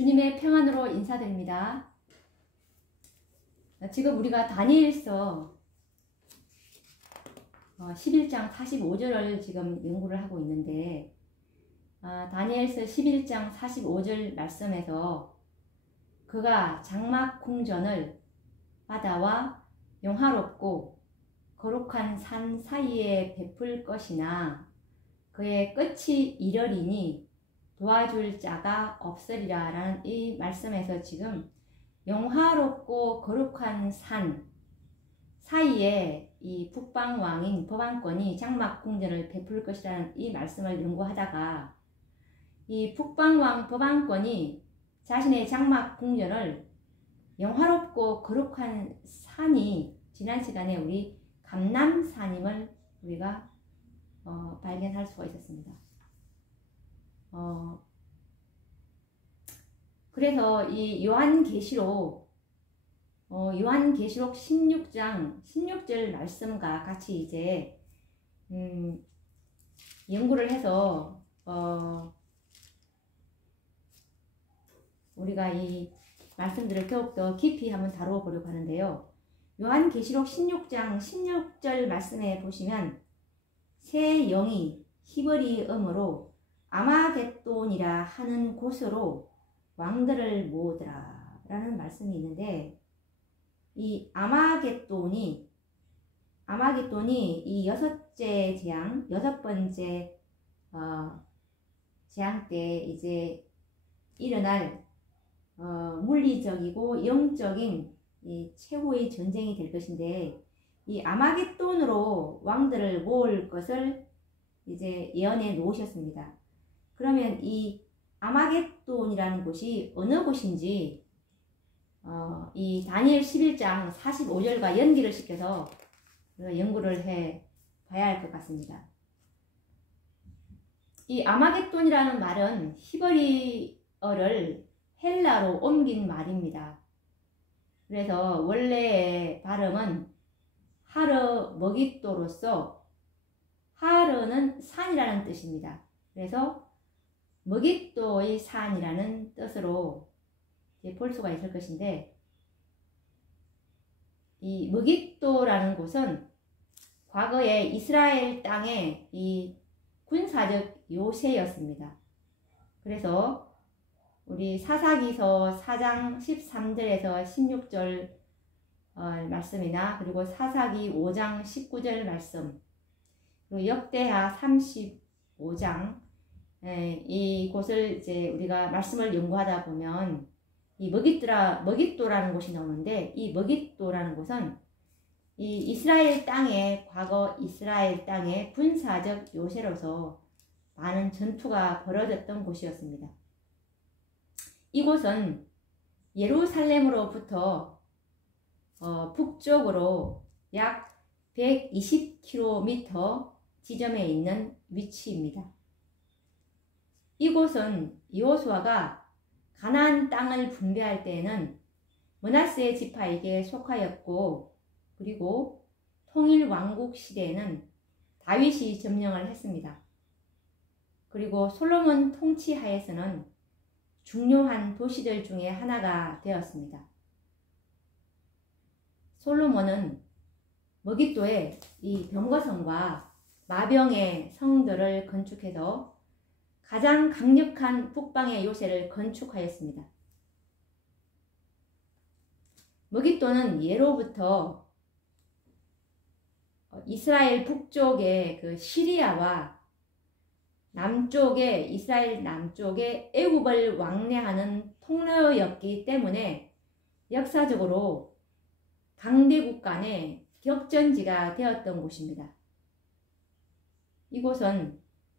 주님의 평안으로 인사드립니다. 지금 우리가 다니엘서 11장 45절을 지금 연구를 하고 있는데, 다니엘서 11장 45절 말씀에서 그가 장막 궁전을 바다와 영화롭고 거룩한 산 사이에 베풀 것이나 그의 끝이 이르리니 도와줄 자가 없으리라 라는 이 말씀에서 지금 영화롭고 거룩한 산 사이에 이 북방왕인 법안권이 장막 궁전을 베풀 것이라는 이 말씀을 연구하다가 이 북방왕 법안권이 자신의 장막 궁전을 영화롭고 거룩한 산이 지난 시간에 우리 감람산임을 우리가 발견할 수가 있었습니다. 그래서 이 요한계시록 16장 16절 말씀과 같이 이제 연구를 해서 우리가 이 말씀들을 더욱더 깊이 한번 다루어 보려고 하는데요. 요한계시록 16장 16절 말씀에 보시면 새 영이 히브리어로 아마겟돈이라 하는 곳으로 왕들을 모으더라 라는 말씀이 있는데, 이 아마겟돈이 이 여섯 번째 재앙 때 이제 일어날 물리적이고 영적인 이 최후의 전쟁이 될 것인데, 이 아마겟돈으로 왕들을 모을 것을 이제 예언해 놓으셨습니다. 그러면 이 아마겟돈이라는 곳이 어느 곳인지 이 다니엘 11장 45절과 연기를 시켜서 연구를 해 봐야 할 것 같습니다. 이 아마겟돈이라는 말은 히브리어를 헬라로 옮긴 말입니다. 그래서 원래의 발음은 하르 머깃도로서, 하르는 산이라는 뜻입니다. 그래서 머깃도의 산이라는 뜻으로 볼 수가 있을 것인데, 이 머깃도라는 곳은 과거에 이스라엘 땅의 이 군사적 요새였습니다. 그래서 우리 사사기서 4장 13절에서 16절 말씀이나 그리고 사사기 5장 19절 말씀, 그리고 역대하 35장 이곳을 이제 우리가 말씀을 연구하다 보면 이 머깃도라는 곳이 나오는데, 이 머깃도라는 곳은 이 이스라엘 땅의 과거 이스라엘 땅의 군사적 요새로서 많은 전투가 벌어졌던 곳이었습니다. 이곳은 예루살렘으로부터 북쪽으로 약 120km 지점에 있는 위치입니다. 이곳은 여호수아가 가나안 땅을 분배할 때에는 므낫세 지파에게 속하였고, 그리고 통일 왕국 시대에는 다윗이 점령을 했습니다. 그리고 솔로몬 통치하에서는 중요한 도시들 중에 하나가 되었습니다. 솔로몬은 머깃도에 이 병거성과 마병의 성들을 건축해서 가장 강력한 북방의 요새를 건축하였습니다. 머깃도는 예로부터 이스라엘 북쪽의 그 시리아와 남쪽에 이스라엘 남쪽에 애굽을 왕래하는 통로였기 때문에 역사적으로 강대국 간의 격전지가 되었던 곳입니다. 이곳은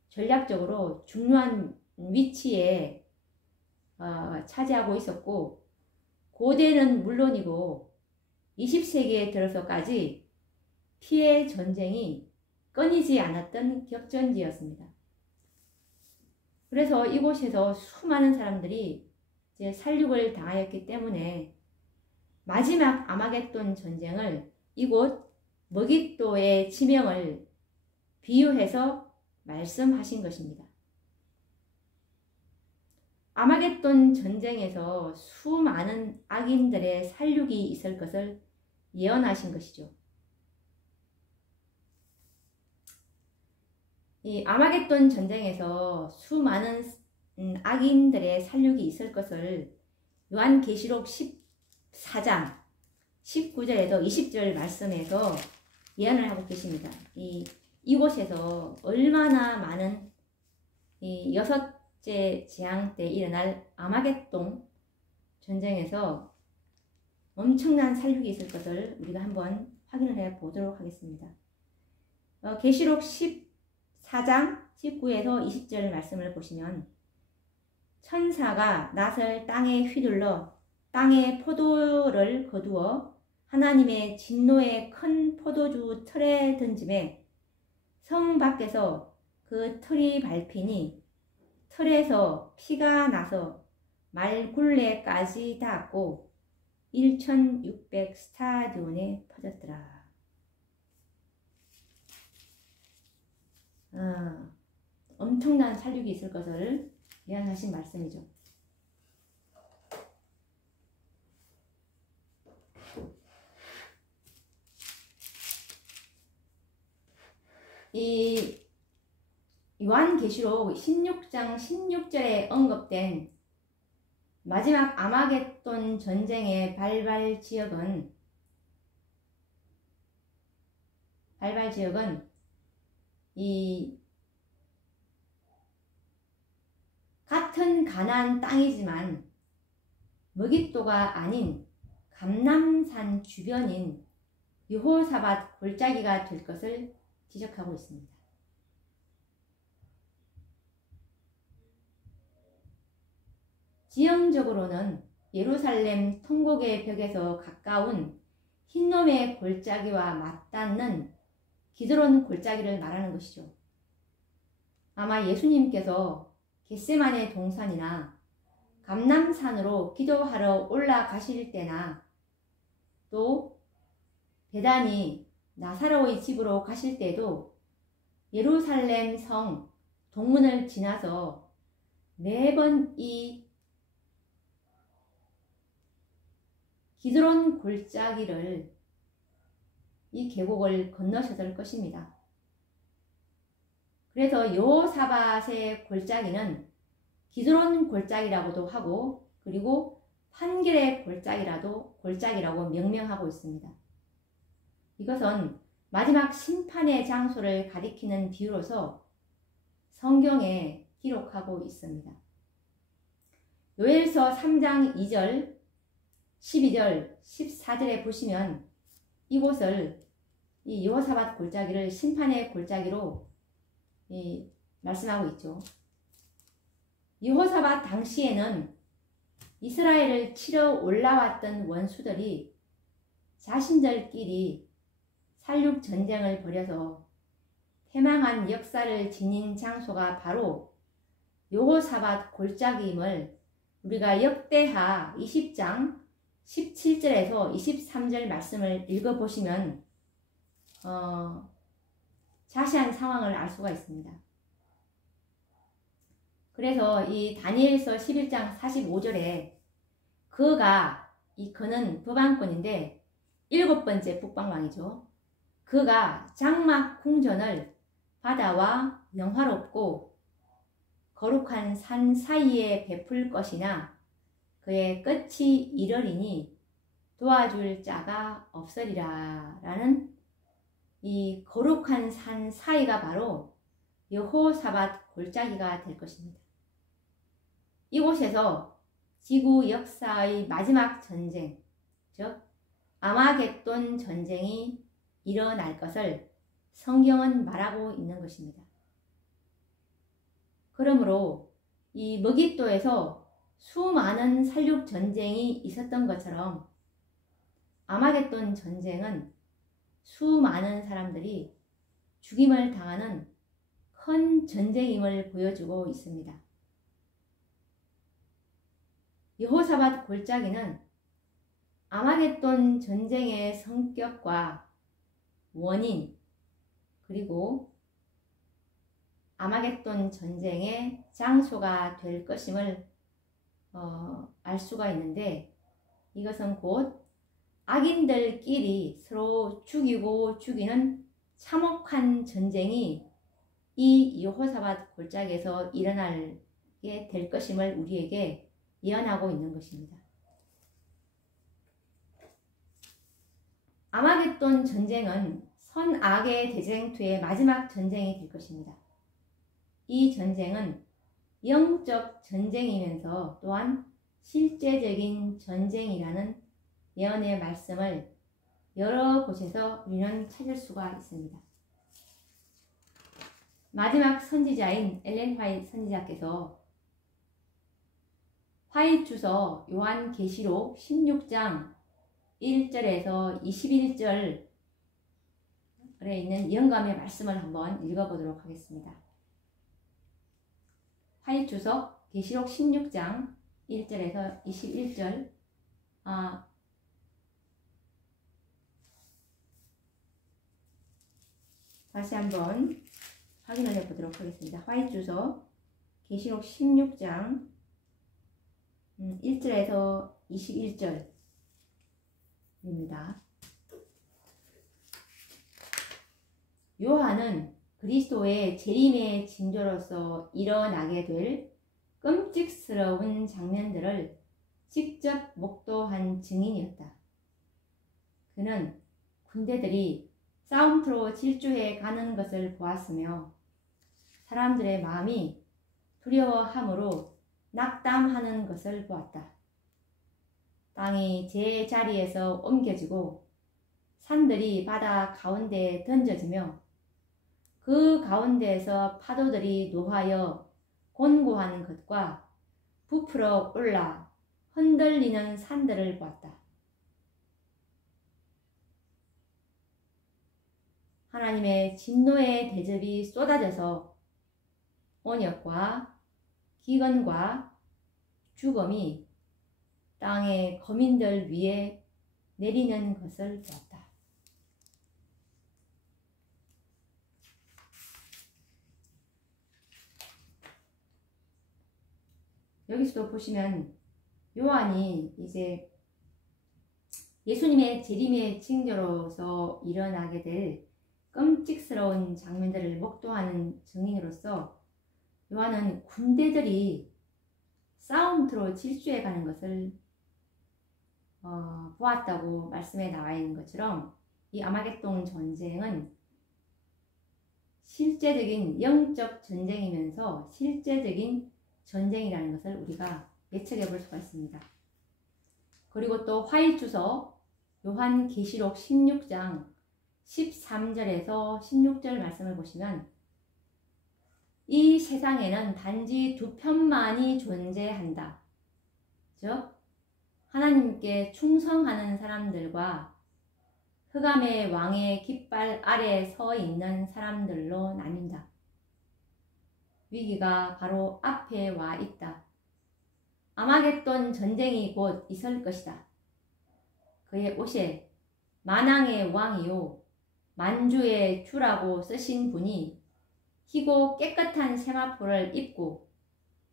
전략적으로 중요한 위치에 차지하고 있었고, 고대는 물론이고 20세기에 들어서까지 피해 전쟁이 끊이지 않았던 격전지였습니다. 그래서 이곳에서 수많은 사람들이 이제 살육을 당하였기 때문에 마지막 아마겟돈 전쟁을 이곳 머깃도의 지명을 비유해서 말씀하신 것입니다. 아마겟돈 전쟁에서 수많은 악인들의 살육이 있을 것을 예언하신 것이죠. 이 아마겟돈 전쟁에서 수많은 악인들의 살육이 있을 것을 요한계시록 14장 19절에도 20절 말씀에서 예언을 하고 계십니다. 이곳에서 얼마나 많은 이 여섯째 재앙 때 일어날 아마겟돈 전쟁에서 엄청난 살육이 있을 것을 우리가 한번 확인을 해 보도록 하겠습니다. 계시록 14장 19에서 20절 말씀을 보시면 천사가 낫을 땅에 휘둘러 땅에 포도를 거두어 하나님의 진노의 큰 포도주 틀에 던짐에 성 밖에서 그 틀이 밟히니 틀에서 피가 나서 말굴레까지 닿았고 1600 스타디온에 퍼졌더라. 엄청난 살육이 있을 것을 예언하신 말씀이죠. 이 요한계시록 16장 16절에 언급된 마지막 아마겟돈 전쟁의 발발 지역은 이 같은 가나안 땅이지만 머깃도가 아닌 감람산 주변인 여호사밧 골짜기가 될 것을 지적하고 있습니다. 지형적으로는 예루살렘 통곡의 벽에서 가까운 흰놈의 골짜기와 맞닿는 기드론 골짜기를 말하는 것이죠. 아마 예수님께서 겟세마네 동산이나 감람산으로 기도하러 올라가실 때나 또 베다니 나사로의 집으로 가실 때도 예루살렘 성 동문을 지나서 매번 이 기드론 골짜기를 이 계곡을 건너셨을 것입니다. 그래서 여호사밧의 골짜기는 기드론 골짜기라고도 하고 그리고 판겔의 골짜기라고 명명하고 있습니다. 이것은 마지막 심판의 장소를 가리키는 비유로서 성경에 기록하고 있습니다. 요엘서 3장 2절, 12절, 14절에 보시면 이곳을 이 여호사밧 골짜기를 심판의 골짜기로 말씀하고 있죠. 여호사밧 당시에는 이스라엘을 치러 올라왔던 원수들이 자신들끼리 살육 전쟁을 벌여서 패망한 역사를 지닌 장소가 바로 여호사밧 골짜기임을 우리가 역대하 20장 17절에서 23절 말씀을 읽어보시면 자세한 상황을 알 수가 있습니다. 그래서 이 다니엘서 11장 45절에 그는 북왕권인데 7번째 북방왕이죠. 그가 장막 궁전을 바다와 영화롭고 거룩한 산 사이에 베풀 것이나 그의 끝이 이르리니 도와줄 자가 없으리라 라는 이 거룩한 산 사이가 바로 여호사밧 골짜기가 될 것입니다. 이곳에서 지구 역사의 마지막 전쟁, 즉 아마겟돈 전쟁이 일어날 것을 성경은 말하고 있는 것입니다. 그러므로 이 머깃도에서 수많은 살육 전쟁이 있었던 것처럼 아마겟돈 전쟁은 수많은 사람들이 죽임을 당하는 큰 전쟁임을 보여주고 있습니다. 여호사밧 골짜기는 아마겟돈 전쟁의 성격과 원인 그리고 아마겟돈 전쟁의 장소가 될 것임을 알 수가 있는데, 이것은 곧 악인들끼리 서로 죽이고 죽이는 참혹한 전쟁이 이 여호사밧 골짜기에서 일어나게 될 것임을 우리에게 예언하고 있는 것입니다. 아마겟돈 전쟁은 선악의 대쟁투의 마지막 전쟁이 될 것입니다. 이 전쟁은 영적 전쟁이면서 또한 실제적인 전쟁이라는 예언의 말씀을 여러 곳에서 우리는 찾을 수가 있습니다. 마지막 선지자인 엘렌 화이트 선지자께서 화이트주서 요한계시록 16장 1절에서 21절에 있는 영감의 말씀을 한번 읽어보도록 하겠습니다. 화이트주서 계시록 16장 1절에서 21절 다시 한번 확인을 해보도록 하겠습니다. 화이트주서 계시록 16장 1절에서 21절입니다. 요한은 그리스도의 재림의 징조로서 일어나게 될 끔찍스러운 장면들을 직접 목도한 증인이었다. 그는 군대들이 싸움터로 질주해 가는 것을 보았으며 사람들의 마음이 두려워함으로 낙담하는 것을 보았다. 땅이 제자리에서 옮겨지고 산들이 바다 가운데에 던져지며 그 가운데에서 파도들이 노하여 곤고하는 것과 부풀어 올라 흔들리는 산들을 보았다. 하나님의 진노의 대접이 쏟아져서 온역과 기근과 죽음이 땅의 거민들 위에 내리는 것을 보았다. 여기서도 보시면 요한이 이제 예수님의 재림의 징조로서 일어나게 될 끔찍스러운 장면들을 목도하는 증인으로서 요한은 군대들이 싸움터로 질주해 가는 것을 보았다고 말씀에 나와 있는 것처럼 이 아마겟돈 전쟁은 실제적인 영적 전쟁이면서 실제적인 전쟁이라는 것을 우리가 예측해 볼 수가 있습니다. 그리고 또 화이트주서 요한계시록 16장 13절에서 16절 말씀을 보시면 이 세상에는 단지 두 편만이 존재한다. 즉 하나님께 충성하는 사람들과 흑암의 왕의 깃발 아래 서 있는 사람들로 나뉜다. 위기가 바로 앞에 와 있다. 아마겟돈 전쟁이 곧 있을 것이다. 그의 옷에 만왕의 왕이요 만주의 주라고 쓰신 분이 희고 깨끗한 세마포를 입고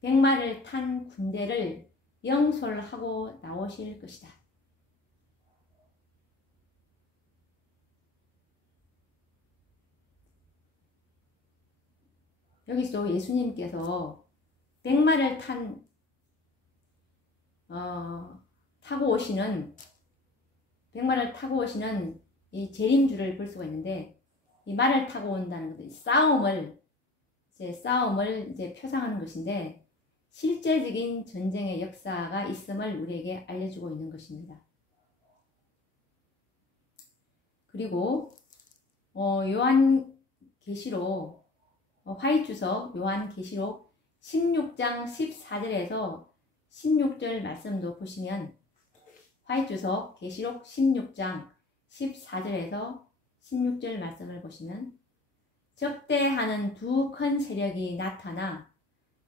백마를 탄 군대를 영솔하고 나오실 것이다. 여기서 예수님께서 백마를 타고 오시는 이 재림주를 볼 수가 있는데, 이 말을 타고 온다는 것은 싸움을 이제 표상하는 것인데, 실제적인 전쟁의 역사가 있음을 우리에게 알려주고 있는 것입니다. 그리고 요한계시록 화이트주서 요한계시록 16장 14절에서 16절 말씀도 보시면 화이트주서 계시록 16장 14절에서 16절 말씀을 보시면 적대하는 두 큰 세력이 나타나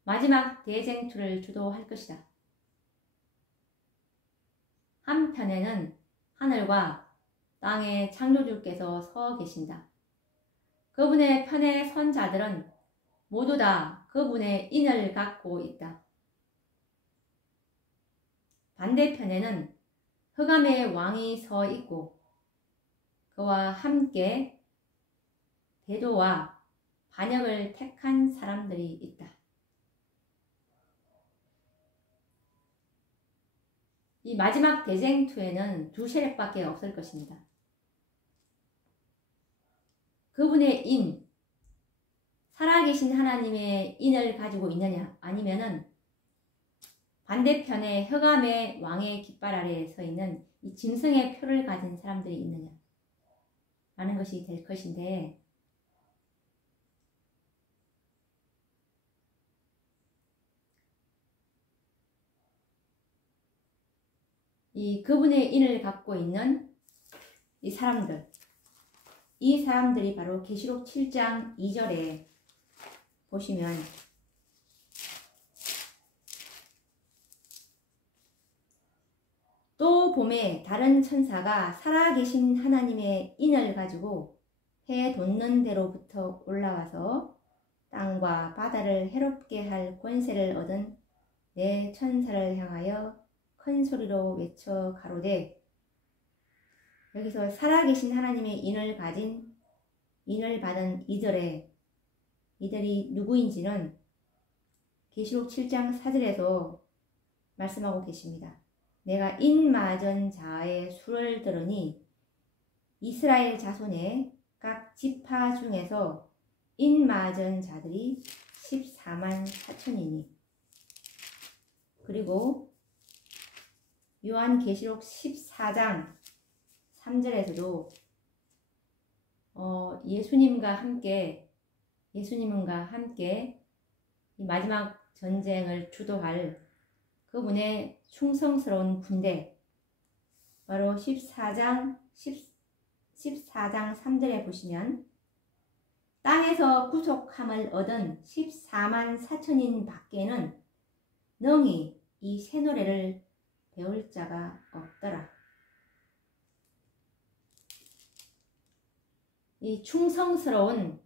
마지막 대쟁투를 주도할 것이다. 한편에는 하늘과 땅의 창조주께서 서 계신다. 그분의 편에 선 자들은 모두 다 그분의 인을 갖고 있다. 반대편에는 흑암의 왕이 서 있고 그와 함께 배도와 반역을 택한 사람들이 있다. 이 마지막 대쟁투에는 두 세력밖에 없을 것입니다. 그분의 인, 살아계신 하나님의 인을 가지고 있느냐, 아니면은 반대편에 흑암의 왕의 깃발 아래에 서 있는 이 짐승의 표를 가진 사람들이 있느냐 라는 것이 될 것인데, 이 그분의 인을 갖고 있는 이 사람들이 바로 계시록 7장 2절에 보시면 또 봄에 다른 천사가 살아계신 하나님의 인을 가지고 해 돋는 데로부터 올라와서 땅과 바다를 해롭게 할 권세를 얻은 내 천사를 향하여 큰 소리로 외쳐 가로되, 여기서 살아계신 하나님의 인을 받은 이들이 누구인지는 계시록 7장 4절에서 말씀하고 계십니다. 내가 인맞은 자의 수를 들으니 이스라엘 자손의 각 지파 중에서 인맞은 자들이 14만 4천이니, 그리고 요한계시록 14장 3절에서도 예수님과 함께 이 마지막 전쟁을 주도할 그분의 충성스러운 군대, 바로 14장 3절에 보시면 땅에서 구속함을 얻은 14만 4천인 밖에는 능히 이 새 노래를 배울 자가 없더라. 이 충성스러운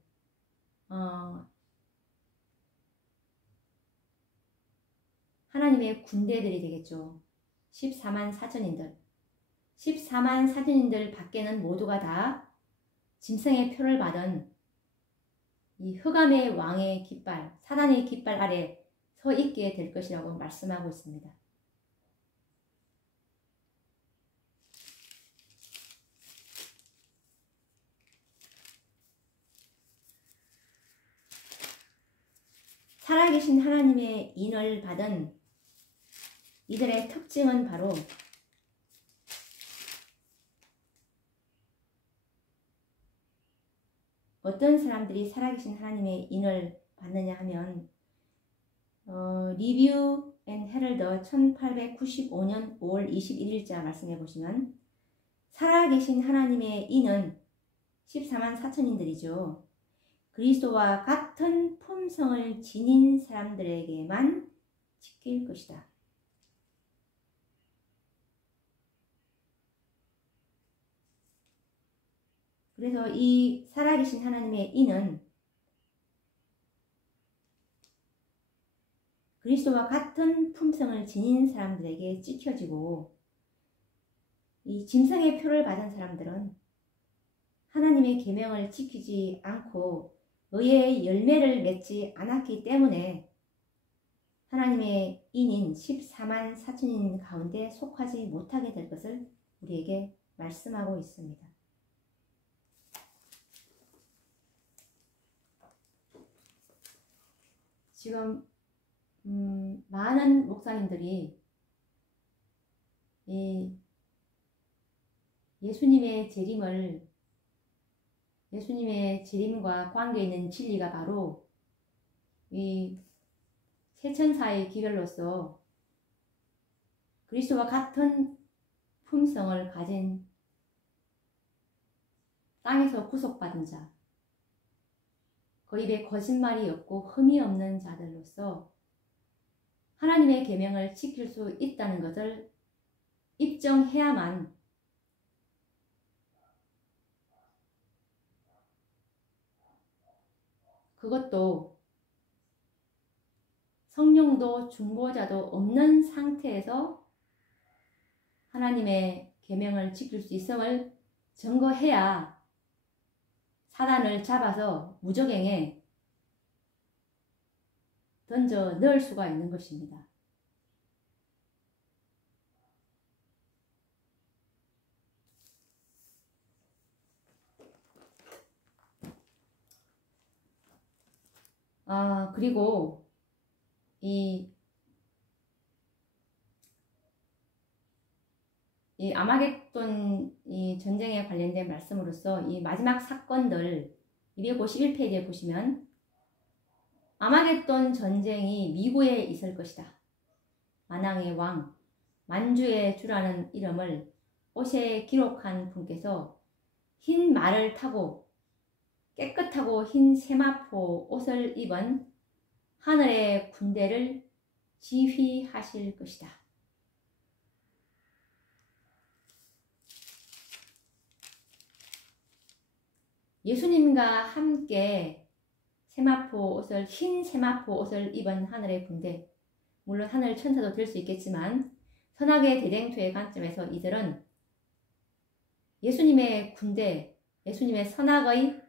하나님의 군대들이 되겠죠. 14만 4천인들 밖에는 모두가 다 짐승의 표를 받은 이 흑암의 왕의 깃발, 사단의 깃발 아래 서 있게 될 것이라고 말씀하고 있습니다. 살아계신 하나님의 인을 받은 이들의 특징은 바로 어떤 사람들이 살아계신 하나님의 인을 받느냐 하면 리뷰 앤 헤럴더 1895년 5월 21일자 말씀해 보시면 살아계신 하나님의 인은 14만 4천인들이죠. 그리스도와 같은 품성을 지닌 사람들에게만 지킬 것이다. 그래서 이 살아계신 하나님의 인은 그리스도와 같은 품성을 지닌 사람들에게 찍혀지고, 이 짐승의 표를 받은 사람들은 하나님의 계명을 지키지 않고 의의 열매를 맺지 않았기 때문에 하나님의 인인 14만 4천인 가운데 속하지 못하게 될 것을 우리에게 말씀하고 있습니다. 지금 많은 목사님들이 이 예수님의 재림과 관계 있는 진리가 바로 이 세천사의 기별로서 그리스도와 같은 품성을 가진 땅에서 구속받은 자, 그 입에 거짓말이 없고 흠이 없는 자들로서 하나님의 계명을 지킬 수 있다는 것을 입증해야만 그것도 성령도 중보자도 없는 상태에서 하나님의 계명을 지킬 수 있음을 증거해야 사단을 잡아서 무적행에 던져 넣을 수가 있는 것입니다. 그리고 이 아마겟돈 이 전쟁에 관련된 말씀으로서 이 마지막 사건들 251페이지에 보시면 아마겟돈 전쟁이 미고에 있을 것이다. 만왕의 왕, 만주의 주라는 이름을 옷에 기록한 분께서 흰 말을 타고 깨끗하고 흰 세마포 옷을 입은 하늘의 군대를 지휘하실 것이다. 예수님과 함께 흰 세마포 옷을 입은 하늘의 군대, 물론 하늘 천사도 될 수 있겠지만 선악의 대쟁투의 관점에서 이들은 예수님의 군대, 예수님의 선악의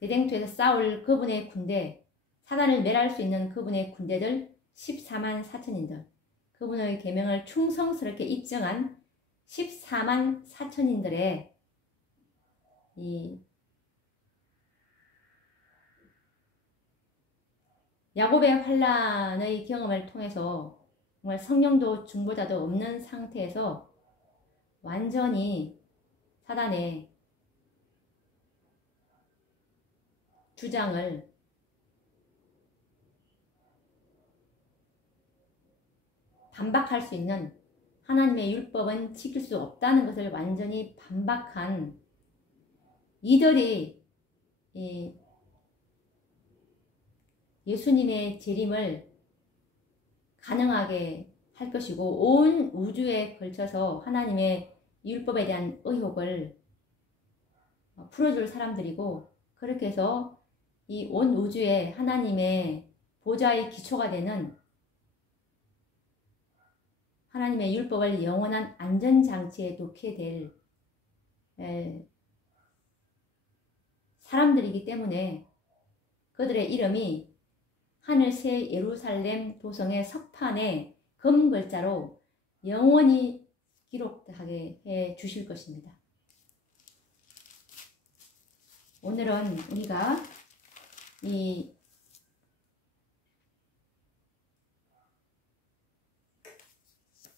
대쟁투에서 싸울 그분의 군대, 사단을 멸할 수 있는 그분의 군대들 14만 4천인들, 그분의 계명을 충성스럽게 입증한 14만 4천인들의 이 야곱의 환란의 경험을 통해서 정말 성령도 중보자도 없는 상태에서 완전히 사단의 주장을 반박할 수 있는, 하나님의 율법은 지킬 수 없다는 것을 완전히 반박한 이들이 예수님의 재림을 가능하게 할 것이고, 온 우주에 걸쳐서 하나님의 율법에 대한 의혹을 풀어줄 사람들이고, 그렇게 해서 이 온 우주에 하나님의 보좌의 기초가 되는 하나님의 율법을 영원한 안전장치에 놓게 될 사람들이기 때문에 그들의 이름이 하늘 새 예루살렘 도성의 석판에 금글자로 영원히 기록하게 해 주실 것입니다. 오늘은 우리가 이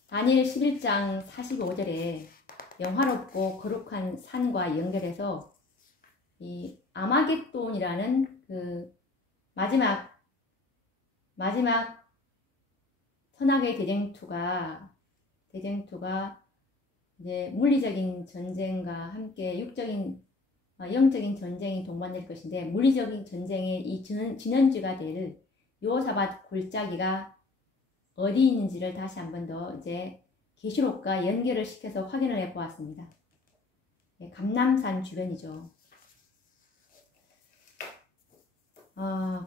다니엘 11장 45절에 영화롭고 거룩한 산과 연결해서 이 아마겟돈이라는 그 마지막 선악의 대쟁투가 이제 물리적인 전쟁과 함께 영적인 전쟁이 동반될 것인데, 물리적인 전쟁의 이 진원지가 될 여호사밧 골짜기가 어디 있는지를 다시 한 번 더 이제 계시록과 연결을 시켜서 확인을 해 보았습니다. 감람산 주변이죠.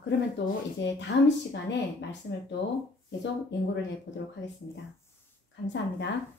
그러면 또 이제 다음 시간에 말씀을 또 계속 연구를 해 보도록 하겠습니다. 감사합니다.